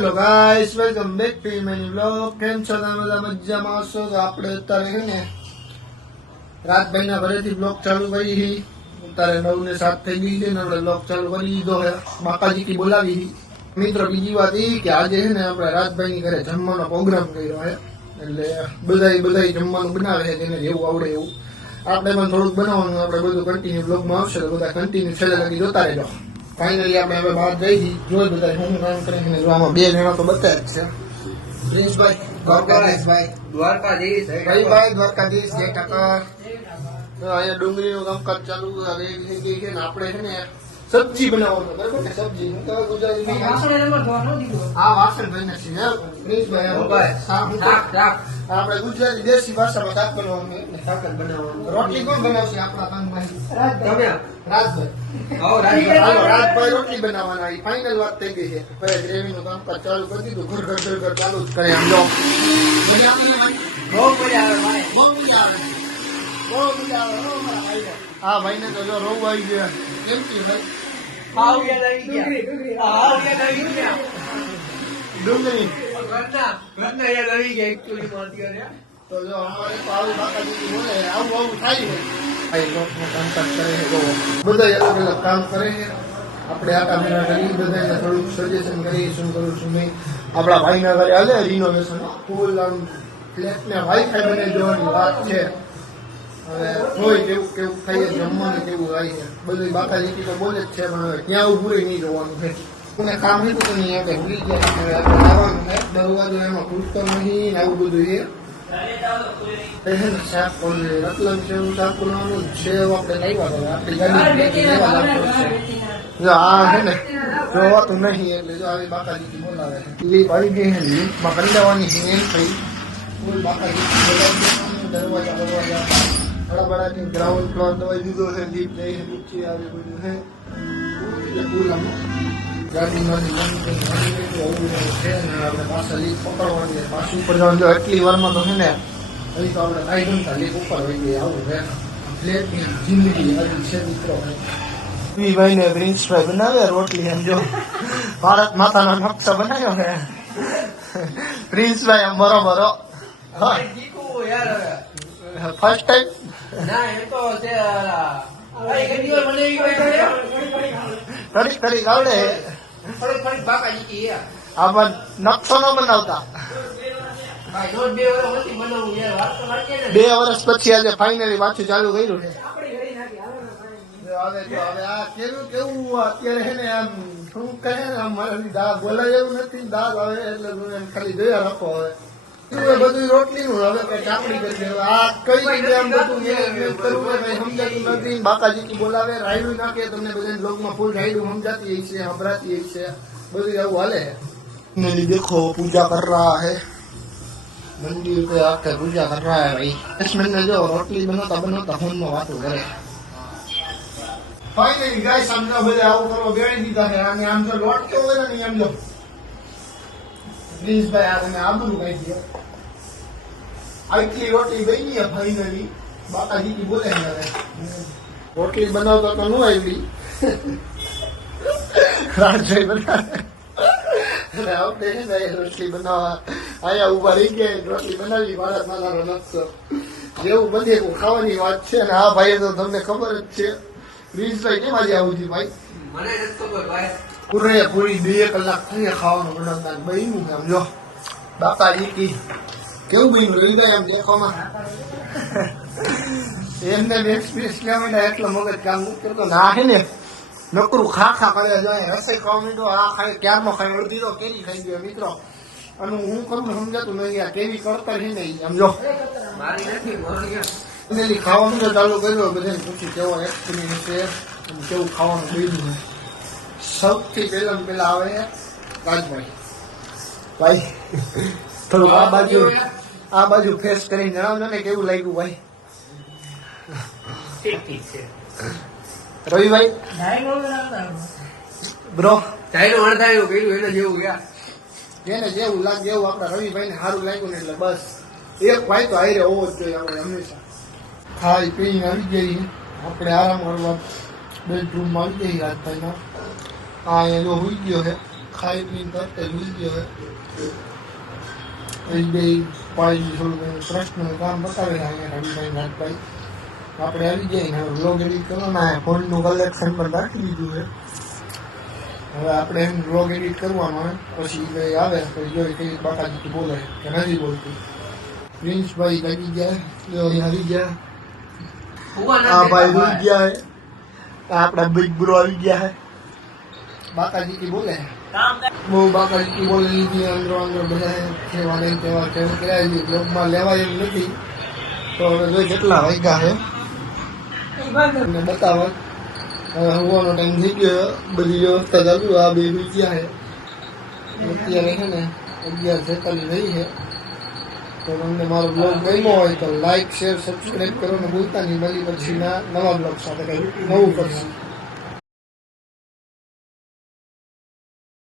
Hello guys, welcome back to my blog. કેમ છો તમે બધા? મજામાં હશો? તો આપણે અત્યારે છે ને રાતભાઈના ઘરેથી બ્લોગ ચાલુ કરી છે. અત્યારે 9:07 થઈ ગઈ છે ને આપણે બ્લોગ ચાલુ કરી દીધો છે. બાપાજી કી બોલાવી મિત્રો. બીજી વાત એ કે આજે છે ને આપણે રાતભાઈની ઘરે જમવાનો પ્રોગ્રામ કર્યો છે. એટલે બધા જમવાનું બનાવે છે જેને જેવું આવડે એવું. આપણે પણ થોડુંક બનાવવાનું. આપણે બધું કન્ટિન્યુ બ્લોગમાં આવશે તો બધા કન્ટિન્યુ છેલ્લે લગી જોતા રહેજો. ફાઇનલી આપણે હવે બહાર જઈ જોઈ બધા હું કામ કરીને આમાં બે જણા તો બતાવે જ છે. પ્રિન્સભાઈ દ્વારકાધીશ દ્વારકાધીશ જય ઠાકર. અહીંયા ડુંગળીનું કામકાજ ચાલુ થઈ ગઈ છે ને આપણે છે ને સબ્જી બનાવવાનું બરાબર ને સબ્જી ગુજરાતી હા વાસણ ભાઈને છીએ આપણે ગુજરાતી દેશી ભાષામાં શાક બનાવવાનું એટલે શાક જ બનાવવાનું. રોટલી કોણ બનાવશે? આપણા કામભાઈ રાજભાઈ રોટલી બનાવવાના. ફાઇનલ વાત થઈ ગઈ છે. ગ્રેવી નું કામકાજ ચાલુ કરી દીધું. ઘર ચાલુ જ કરે એમ લો. બહુ મજા આવે બહુ મજા આવે. હા ભાઈ ને તો જો રોવ આવી ગયા. કેમ કે ડુંગળી તો જો અમારે તો આવું બાકાજી બોલે આવું થાય છે. કામકાજ કરે છે બધા અલગ અલગ કામ કરે છે. આપણે આટા મેળા કરી બધાને થોડુંક સજેશન કરીએ શું કરું શું નહીં. આપણા ભાઈના ઘરે હાલે રિનોવેશન ફૂલ આમ ફ્લેટ ને વાઈફાઈ બનાવી દેવાની વાત છે. હવે હોય કેવું ખાઈએ જમવાનું કેવું થાય છે બધું બાકાજી તો બોલે જ છે પણ હવે ત્યાં ઉભું નહીં જોવાનું છે. મને કામ હતું તો નહીં આપણે ભૂલી ગયા. હવે આપણે આવવાનું છે દરવાજો એમાં ખૂટતો નહીં આવું બધું છે. શાક રતલમ છે એવું શાક બનાવવાનું છે. આપણે લાવ્યા આપણી ગાડી આ છે ને જોવાતું નહીં એટલે જો આવી બાકાજી બોલાવે લીપ આવી ગઈ છે. લીપમાં કરી લેવાની છે એમ થઈ બાકાજી દરવાજા બડા ગ્રાઉન્ડ ફ્લોર દવાઈ દીધો છે. લીપ જઈ છે નીચે આવી બધું છે. ગાડીમાંથી પાછા લીપ પકડવાની પાછું ઉપર જવાનું. એટલી વારમાં તો છે ને હજી તો આપણે કાંઈ ગમતા લીપ ઉપર હોય ગઈ આવું છે. ફ્લેટની જિંદગી હજી છે મિત્રો. ભાઈ ને પ્રિન્સભાઈ બનાવે રોટલી એમ જો ભારત માતાનો નકશો બનાવ્યો છે. પ્રિન્સભાઈ એમ બરોબર ફર્સ્ટ ટાઈમ થોડીક આવડે. આમાં નકશો ન બનાવતા 2 વર્ષ પછી આજે ફાઇનલી પાછું ચાલુ કર્યું છે. હવે આ કેવું અત્યારે છે ને આમ શું કહે ને આમ મારાથી દાળ બોલાય એવું નથી. દાળ આવે એટલે એમ ખાલી જોયા રાખો. હવે બધું રોટલી નું હવે કઈ ચાપડી કરી દે. આ કઈ રીતે આમ બધું કરવું કઈ સમજાતું નથી. બાકાજી બોલાવે રાયડું નાખે. તમને બધા બ્લોગમાં ફૂલ રાયડું સમજાતી છે સંભળાતી છે બધું એવું હાલે. देखो पूजा कर रहा है मंदिर पे आकर पूजा कर रहा है भाई. इसमें जो रोटली बनाता फोन में बात करे. फाइनली गाइस समझो બધા આવું કરો બેડી દીધા છે. અને આમ જો લોટ કેવો હોય ને આમ જો પ્લીઝ ભાઈ આ તમે આબરૂ કહી દો. આટલી રોટલી બની છે ફાઇનલી. બાકાજી કી બોલે હવે રોટલી બનાવતા તો ન આવી રાજભાઈ બનાવે. રોટલી બનાવવા અહીંયા ઉભા રહી ગયા. રોટલી બનાવી ભારત માતાનો નકશો જેવું બધે ખાવાની વાત છે. ને આ ભાઈ તો તમને ખબર જ છે. પ્રિન્સભાઈ કેમ આજે આવું થયું ભાઈ? મને નથી ખબર ભાઈ. પૂરી 2 કલાક થઈ ખાવાનું બનાવતા બન્યું છે. આમ જો બાપાજી કી કેવું બન્યું લઈ જાય એમ દેખવામાં. એમને એક્સપિરિયન્સ લેવા માંડ્યા એટલો મગજ કામ નથી કરતો. ના હે ને નકરું ખા કરે જાય રસોઈ ખાવા માંડો. આ ખાઈ ક્યારનો ખાઈ અડધી તો કેરી ખાઈ ગયો મિત્રો. અને હું કરું સમજાતું નહીં આ કેવી કરતા છે ને સમજો. ખાવાનું ચાલુ કર્યું બધાને પૂછ્યું કેવો એક્સપિરિયન્સ છે કેવું ખાવાનું બન્યું. સૌથી પહેલા આવે રાજભાઈ. ભાઈ થોડું આ બાજુ ફેસ કરીને જણાવજો ને કેવું લાગ્યું ભાઈ. ઠીક છે રવિભાઈ બ્રો ચાઈનો અણધાયું કર્યું એને જેવું ગયા જેને જેવું લાગે એવું આપણા રવિભાઈ ને સારું લાગ્યું ને એટલે બસ એક ભાઈ તો હારે હોવો જ જોઈએ આપણે હંમેશા. ખાઈ પીને આવી ગઈ આપણે આરામ કરવા બેડરૂમમાં આવી ગઈ રાજભાઈના. આ અહીંયા જો હોઈ ગયો છે ખાઈ પીને તરત જ ઉઈ ગયો એ બે પાણી થોડું પ્રશ્ન કામ બતાવે અહીંયા રવિભાઈ નાથભાઈ આપણે આવી જાય ને વ્લોગ એડિટ કરવાના ફોનનું કલેક્શન પણ રાખી દીધું છે હવે આપણે એમ વ્લોગ એડિટ કરવાનો પછી કંઈ આવે તો જોઈ કઈ બાકાજી બોલે કે નથી બોલતી પ્રિન્સભાઈ લાગી ગયા આવી ગયા આ ભાઈ રૂઈ ગયા હે આપણા બિગ બ્રો આવી ગયા હે બાકાજી કી બોલે બહુ બાકાજી કી બોલે લીધી અંદરો અંદર બધા સેવા નહીં તેવા કેમ કરાવી બ્લોગમાં લેવાય એમ નથી તો હવે જોઈ કેટલા વાગ્યા છે તમને બતાવો હવે હોવાનો ટાઈમ થઈ ગયો બધી વ્યવસ્થા ચાલુ આ બે રૂઈ ગયા છે અત્યારે છે ને 11:46 થઈ છે તો તમને મારો બ્લોગ ગમ્યો હોય તો લાઈક શેર સબસ્ક્રાઈબ કરવાનું ભૂલતા નહીં. મળી પછી નવા બ્લોગ સાથે કંઈક નવું કરશું.